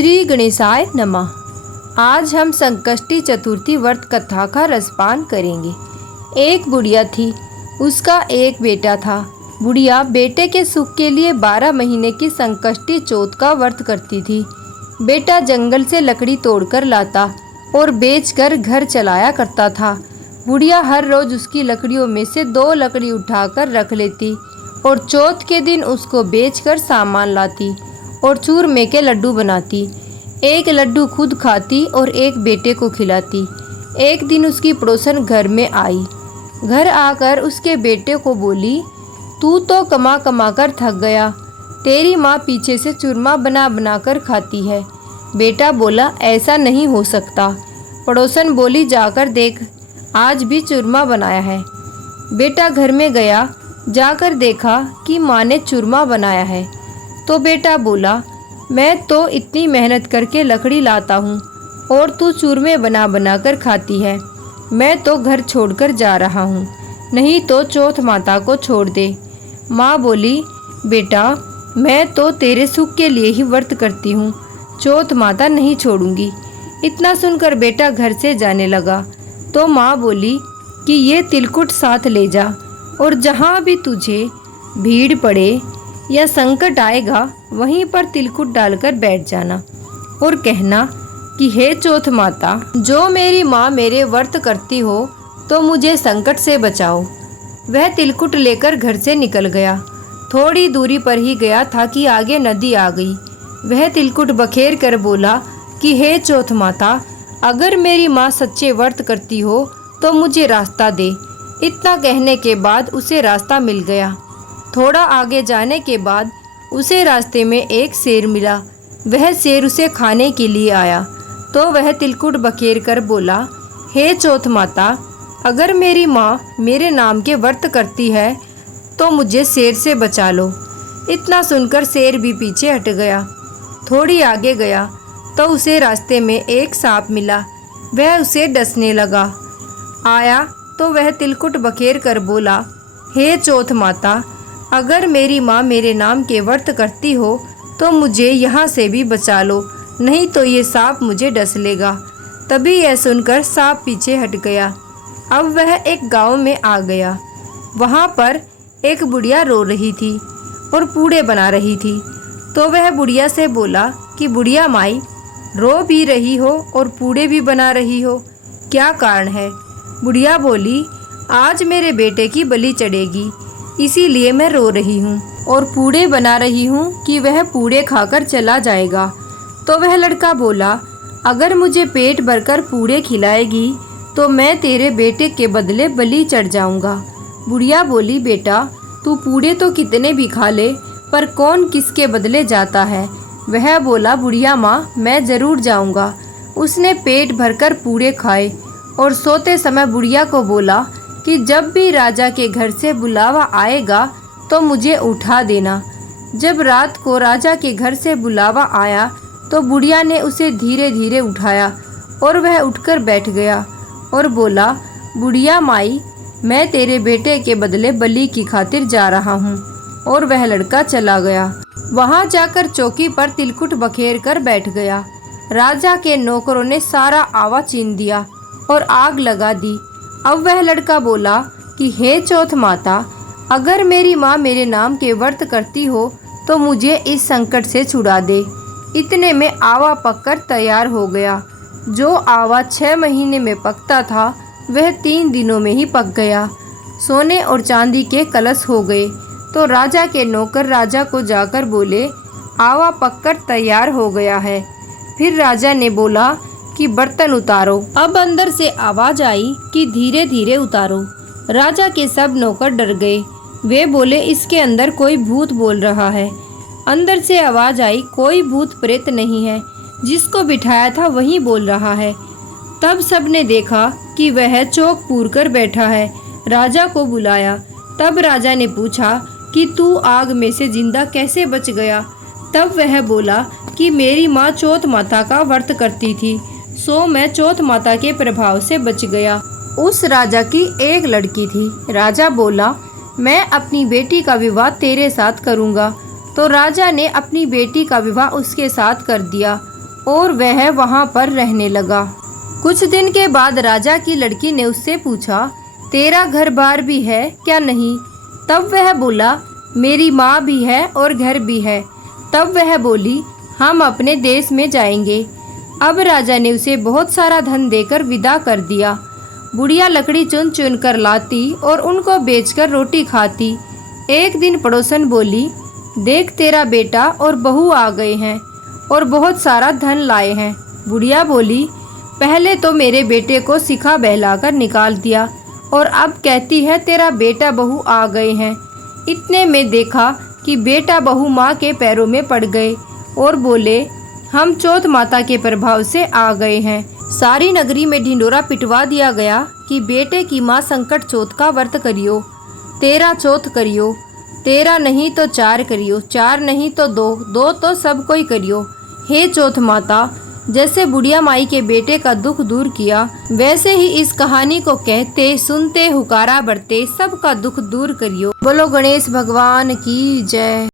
श्री गणेशाय नमः। आज हम संकष्टी चतुर्थी व्रत कथा का रसपान करेंगे। एक बुढ़िया थी, उसका एक बेटा था। बुढ़िया बेटे के सुख के लिए 12 महीने की संकष्टी चौथ का व्रत करती थी। बेटा जंगल से लकड़ी तोड़कर लाता और बेचकर घर चलाया करता था। बुढ़िया हर रोज उसकी लकड़ियों में से 2 लकड़ी उठाकर रख लेती और चौथ के दिन उसको बेचकर सामान लाती और चूरमे के लड्डू बनाती। एक लड्डू खुद खाती और एक बेटे को खिलाती। एक दिन उसकी पड़ोसन घर में आई। घर आकर उसके बेटे को बोली, तू तो कमा कमा कर थक गया, तेरी माँ पीछे से चूरमा बना बना कर खाती है। बेटा बोला, ऐसा नहीं हो सकता। पड़ोसन बोली, जाकर देख, आज भी चूरमा बनाया है। बेटा घर में गया, जाकर देखा कि माँ ने चूरमा बनाया है। तो बेटा बोला, मैं तो इतनी मेहनत करके लकड़ी लाता हूँ और तू चूरमे बना बना कर खाती है। मैं तो घर छोड़कर जा रहा हूँ, नहीं तो चौथ माता को छोड़ दे। माँ बोली, बेटा मैं तो तेरे सुख के लिए ही व्रत करती हूँ, चौथ माता नहीं छोड़ूंगी। इतना सुनकर बेटा घर से जाने लगा तो माँ बोली कि ये तिलकुट साथ ले जा और जहाँ भी तुझे भीड़ पड़े या संकट आएगा वहीं पर तिलकुट डालकर बैठ जाना और कहना कि हे चौथ माता, जो मेरी माँ मेरे व्रत करती हो तो मुझे संकट से बचाओ। वह तिलकुट लेकर घर से निकल गया। थोड़ी दूरी पर ही गया था कि आगे नदी आ गई। वह तिलकुट बखेर कर बोला कि हे चौथ माता, अगर मेरी माँ सच्चे व्रत करती हो तो मुझे रास्ता दे। इतना कहने के बाद उसे रास्ता मिल गया। थोड़ा आगे जाने के बाद उसे रास्ते में एक शेर मिला। वह शेर उसे खाने के लिए आया तो वह तिलकुट बखेर कर बोला, हे चौथ माता, अगर मेरी माँ मेरे नाम के व्रत करती है तो मुझे शेर से बचा लो। इतना सुनकर शेर भी पीछे हट गया। थोड़ी आगे गया तो उसे रास्ते में एक सांप मिला। वह उसे डसने लगा। आया तो वह तिलकुट बखेर कर बोला, हे चौथ माता, अगर मेरी माँ मेरे नाम के व्रत करती हो तो मुझे यहाँ से भी बचा लो, नहीं तो ये सांप मुझे डस लेगा। तभी यह सुनकर सांप पीछे हट गया। अब वह एक गांव में आ गया। वहाँ पर एक बुढ़िया रो रही थी और पूड़े बना रही थी। तो वह बुढ़िया से बोला कि बुढ़िया माई, रो भी रही हो और पूड़े भी बना रही हो, क्या कारण है? बुढ़िया बोली, आज मेरे बेटे की बलि चढ़ेगी, इसीलिए मैं रो रही हूँ और पूड़े बना रही हूँ कि वह पूड़े खाकर चला जाएगा। तो वह लड़का बोला, अगर मुझे पेट भरकर पूड़े खिलाएगी तो मैं तेरे बेटे के बदले बलि चढ़ जाऊँगा। बुढ़िया बोली, बेटा तू पूड़े तो कितने भी खा ले, पर कौन किसके बदले जाता है? वह बोला, बुढ़िया माँ, मैं ज़रूर जाऊँगा। उसने पेट भरकर पूड़े खाए और सोते समय बुढ़िया को बोला कि जब भी राजा के घर से बुलावा आएगा तो मुझे उठा देना। जब रात को राजा के घर से बुलावा आया तो बुढ़िया ने उसे धीरे धीरे उठाया और वह उठकर बैठ गया और बोला, बुढ़िया माई, मैं तेरे बेटे के बदले बलि की खातिर जा रहा हूँ। और वह लड़का चला गया। वहाँ जाकर चौकी पर तिलकुट बखेर कर बैठ गया। राजा के नौकरों ने सारा आवा छीन दिया और आग लगा दी। अब वह लड़का बोला कि हे चौथ माता, अगर मेरी माँ मेरे नाम के व्रत करती हो तो मुझे इस संकट से छुड़ा दे। इतने में आवा पककर तैयार हो गया। जो आवा 6 महीने में पकता था वह 3 दिनों में ही पक गया। सोने और चांदी के कलश हो गए। तो राजा के नौकर राजा को जाकर बोले, आवा पककर तैयार हो गया है। फिर राजा ने बोला कि बर्तन उतारो। अब अंदर से आवाज आई कि धीरे धीरे उतारो। राजा के सब नौकर डर गए। वे बोले, इसके अंदर कोई भूत बोल रहा है। अंदर से आवाज आई, कोई भूत प्रेत नहीं है, जिसको बिठाया था वही बोल रहा है। तब सबने देखा कि वह चौक पूर कर बैठा है। राजा को बुलाया। तब राजा ने पूछा कि तू आग में से जिंदा कैसे बच गया? तब वह बोला कि मेरी माँ चौथ माता का व्रत करती थी, सो मैं चौथ माता के प्रभाव से बच गया। उस राजा की एक लड़की थी। राजा बोला, मैं अपनी बेटी का विवाह तेरे साथ करूँगा। तो राजा ने अपनी बेटी का विवाह उसके साथ कर दिया और वह वहाँ पर रहने लगा। कुछ दिन के बाद राजा की लड़की ने उससे पूछा, तेरा घर बार भी है क्या नहीं? तब वह बोला, मेरी माँ भी है और घर भी है। तब वह बोली, हम अपने देश में जाएंगे। अब राजा ने उसे बहुत सारा धन देकर विदा कर दिया। बुढ़िया लकड़ी चुन चुन कर लाती और उनको बेचकर रोटी खाती। एक दिन पड़ोसन बोली, देख तेरा बेटा और बहू आ गए हैं और बहुत सारा धन लाए हैं। बुढ़िया बोली, पहले तो मेरे बेटे को सिखा बहलाकर निकाल दिया और अब कहती है तेरा बेटा बहू आ गए हैं। इतने में देखा कि बेटा बहू माँ के पैरों में पड़ गए और बोले, हम चौथ माता के प्रभाव से आ गए हैं। सारी नगरी में ढिंडोरा पिटवा दिया गया कि बेटे की माँ संकट चौथ का व्रत करियो, 13 चौथ करियो, 13 नहीं तो 4 करियो, 4 नहीं तो 2, 2 तो सब कोई करियो। हे चौथ माता, जैसे बुढ़िया माई के बेटे का दुख दूर किया, वैसे ही इस कहानी को कहते सुनते हुकारा बरते सबका दुख दूर करियो। बोलो गणेश भगवान की जय।